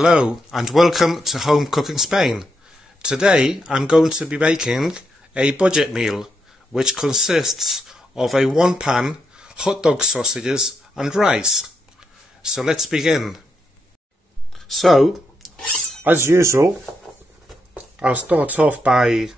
Hello and welcome to Home Cooking Spain. Today I'm going to be making a budget meal which consists of a one-pan hot dog sausages and rice. So let's begin. So, as usual, I'll start off by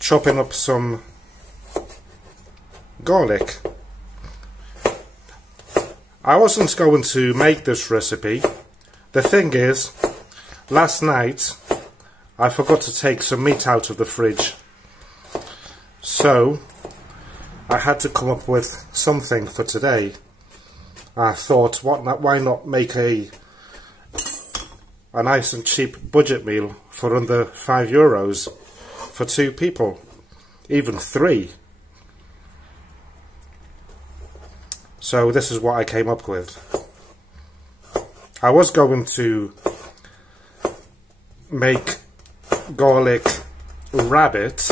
chopping up some garlic. I wasn't going to make this recipe. The thing is, last night I forgot to take some meat out of the fridge, so I had to come up with something for today. I thought, why not make a nice and cheap budget meal for under €5 for 2 people, even 3. So this is what I came up with. I was going to make garlic rabbit,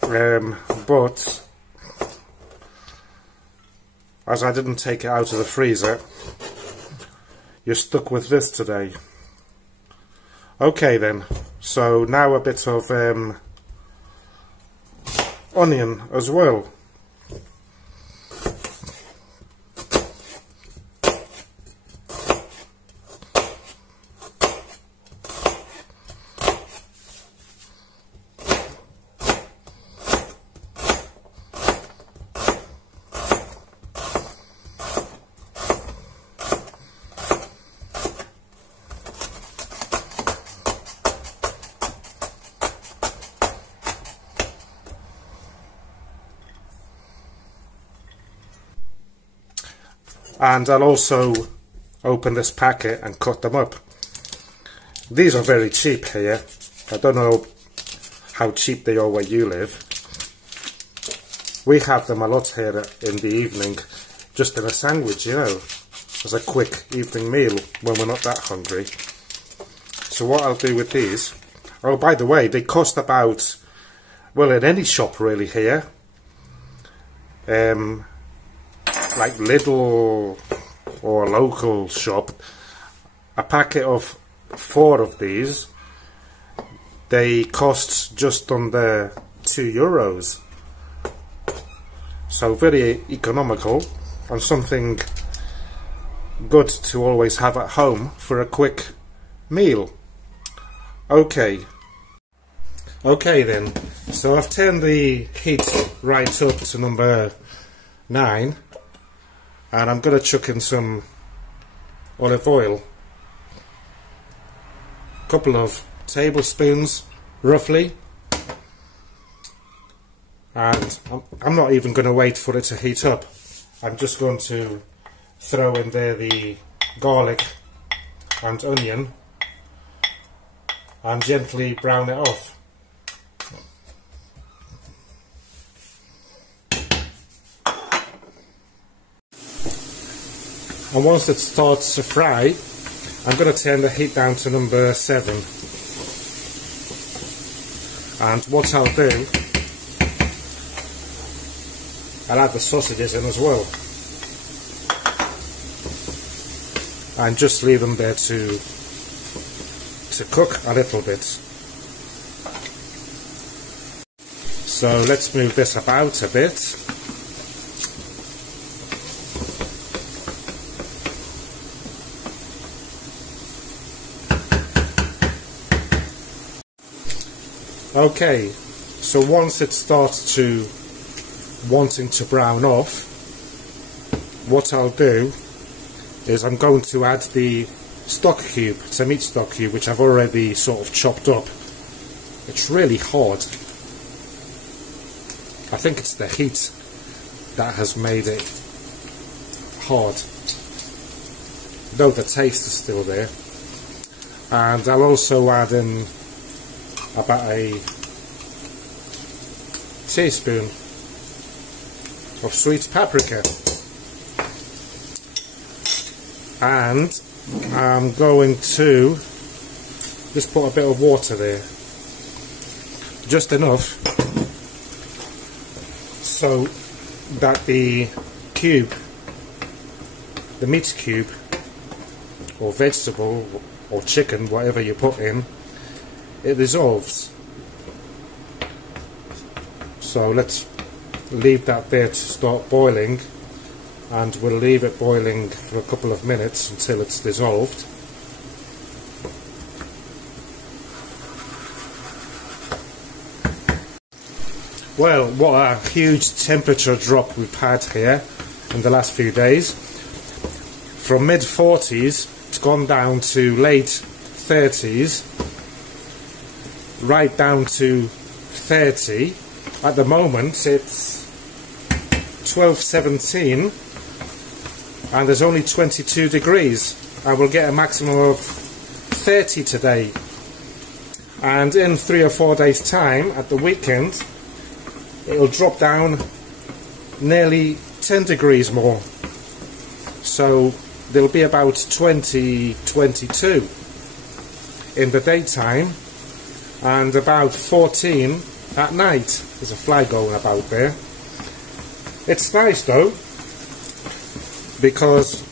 but as I didn't take it out of the freezer, you're stuck with this today. Okay then, so now a bit of onion as well. And I'll also open this packet and cut them up. These are very cheap here. I don't know how cheap they are where you live. We have them a lot here in the evening, just in a sandwich, you know, as a quick evening meal when we're not that hungry. So what I'll do with these, oh by the way, they cost about, well, in any shop really here, like Lidl or a local shop, a packet of 4 of these, they cost just under €2. So very economical and something good to always have at home for a quick meal. Okay then, so I've turned the heat right up to number 9. And I'm going to chuck in some olive oil, a couple of tablespoons roughly, and I'm not even going to wait for it to heat up. I'm just going to throw in there the garlic and onion and gently brown it off. And once it starts to fry, I'm going to turn the heat down to number 7. And what I'll do, I'll add the sausages in as well. And just leave them there to cook a little bit. So let's move this about a bit. Okay, so once it starts to wanting to brown off, what I'll do is I'm going to add the stock cube, it's a meat stock cube which I've already sort of chopped up. It's really hard. I think it's the heat that has made it hard, though the taste is still there. And I'll also add in about a teaspoon of sweet paprika, and I'm going to just put a bit of water there, just enough so that the meat cube or vegetable or chicken, whatever you put in, it dissolves. So let's leave that there to start boiling, and we'll leave it boiling for a couple of minutes until it's dissolved. Well, what a huge temperature drop we've had here in the last few days. From mid-40s, it's gone down to late 30s, right down to 30. At the moment it's 12:17 and there's only 22 degrees, and we'll get a maximum of 30 today. And in 3 or 4 days time, at the weekend, it'll drop down nearly 10 degrees more. So there'll be about 20, 22 in the daytime and about 14 at night. There's a fly going about there. It's nice though, because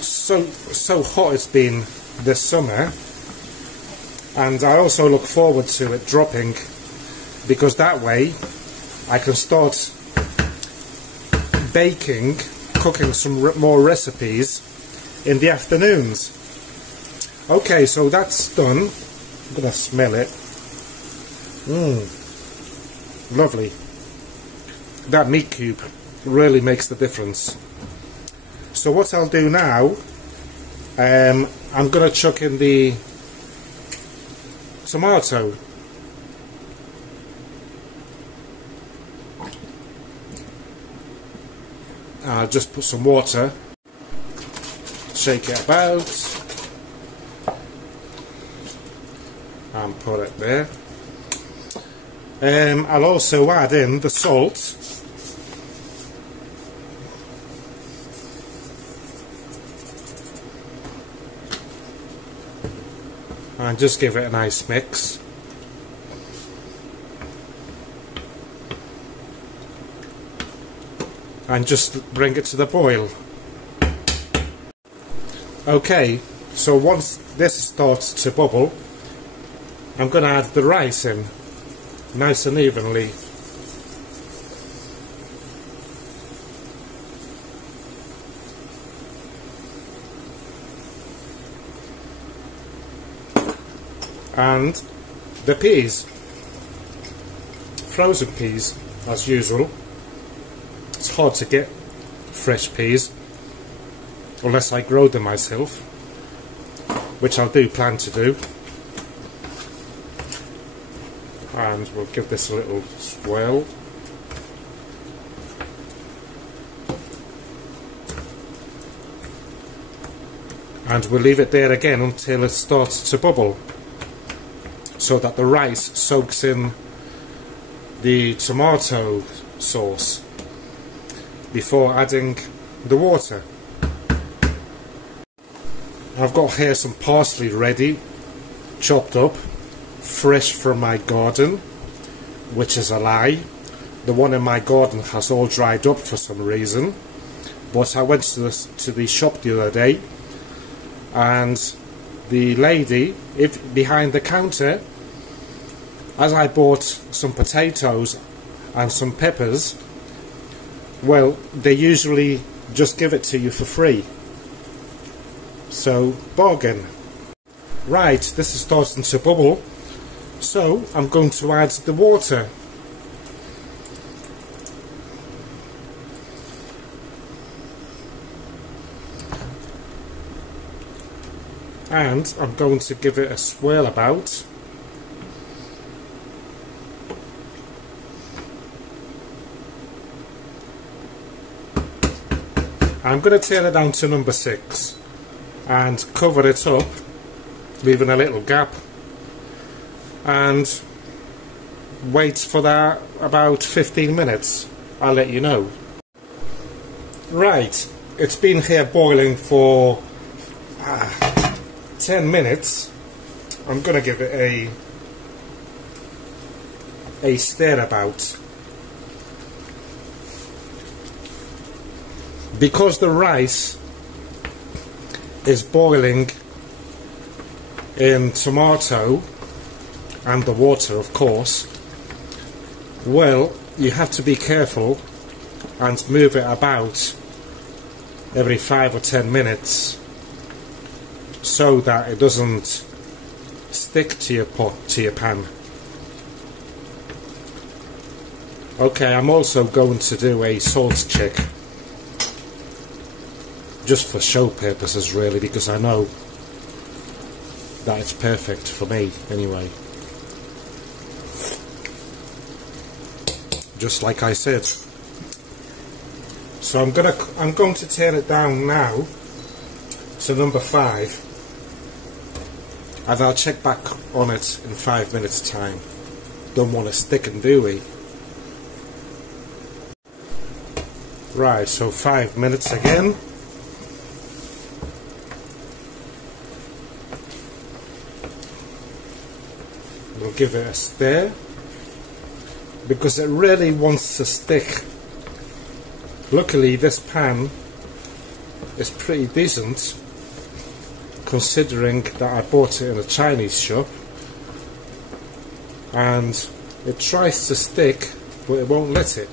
so hot it's been this summer, and I also look forward to it dropping, because that way I can start cooking some more recipes in the afternoons. Okay, so that's done. I'm gonna smell it. Lovely. That meat cube really makes the difference. So what I'll do now, I'm gonna chuck in the tomato. I'll just put some water, shake it about, and put it there. I'll also add in the salt. And just give it a nice mix. And just bring it to the boil. Okay, so once this starts to bubble, I'm going to add the rice in, nice and evenly. And the peas, frozen peas as usual. It's hard to get fresh peas unless I grow them myself, which I do plan to do. And we'll give this a little swirl. And we'll leave it there again until it starts to bubble, so that the rice soaks in the tomato sauce before adding the water. I've got here some parsley ready, chopped up, fresh from my garden, which is a lie. The one in my garden has all dried up for some reason, but I went to the shop the other day, and the lady behind the counter, as I bought some potatoes and some peppers, well, they usually just give it to you for free. So, bargain. Right, this is starting to bubble, so I'm going to add the water. And I'm going to give it a swirl about. I'm going to turn it down to number 6 and cover it up, leaving a little gap, and wait for that about 15 minutes. I'll let you know. Right, it's been here boiling for 10 minutes. I'm going to give it a stir about. Because the rice is boiling in tomato and the water, of course, well, you have to be careful and move it about every 5 or 10 minutes so that it doesn't stick to your pot, to your pan. Okay, I'm also going to do a salt check, just for show purposes really, because I know that it's perfect for me anyway. Just like I said. So I'm going to turn it down now to number 5, and I'll check back on it in 5 minutes time. Don't want to stick and do we? Right, so 5 minutes again. We'll give it a stir, because it really wants to stick. Luckily this pan is pretty decent, considering that I bought it in a Chinese shop, and it tries to stick but it won't let it.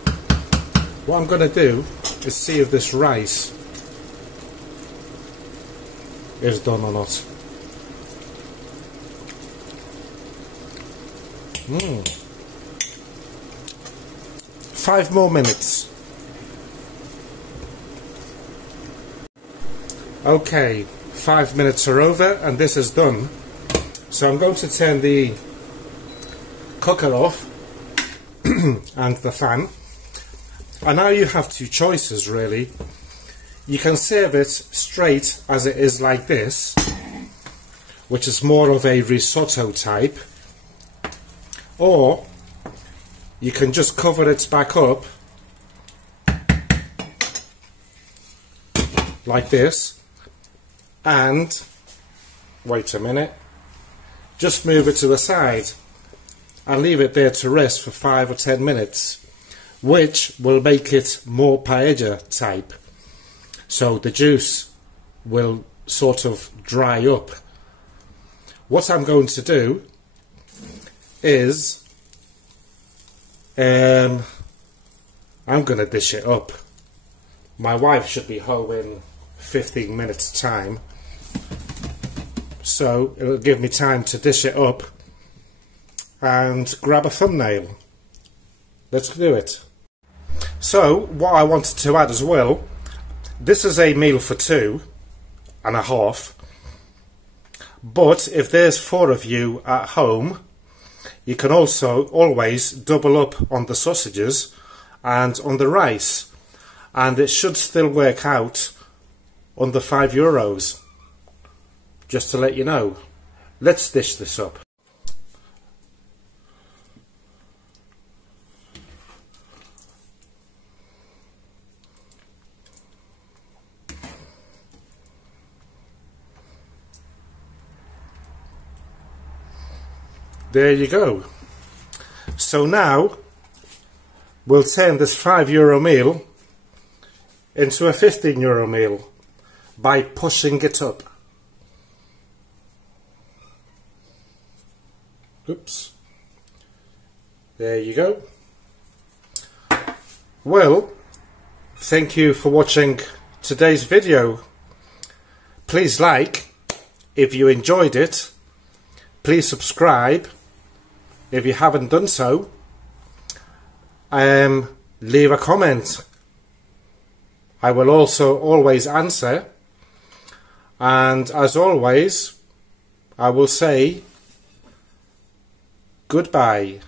What I'm going to do is see if this rice is done or not. 5 more minutes. Okay, 5 minutes are over and this is done. So I'm going to turn the cooker off and the fan. And now you have two choices really. You can serve it straight as it is like this, which is more of a risotto type, or you can just cover it back up like this and wait a minute, just move it to the side and leave it there to rest for 5 or 10 minutes, which will make it more paella type. So the juice will sort of dry up. What I'm going to do is I'm going to dish it up. My wife should be home in 15 minutes time, so it'll give me time to dish it up and grab a thumbnail. Let's do it. So what I wanted to add as well, this is a meal for 2.5, but if there's 4 of you at home, you can also always double up on the sausages and on the rice, and it should still work out under €5, just to let you know. Let's dish this up. There you go. So now we'll turn this €5 meal into a €15 meal by pushing it up. Oops. There you go. Well, thank you for watching today's video. Please like if you enjoyed it. Please subscribe if you haven't done so. Leave a comment. I will also always answer, and as always I will say goodbye.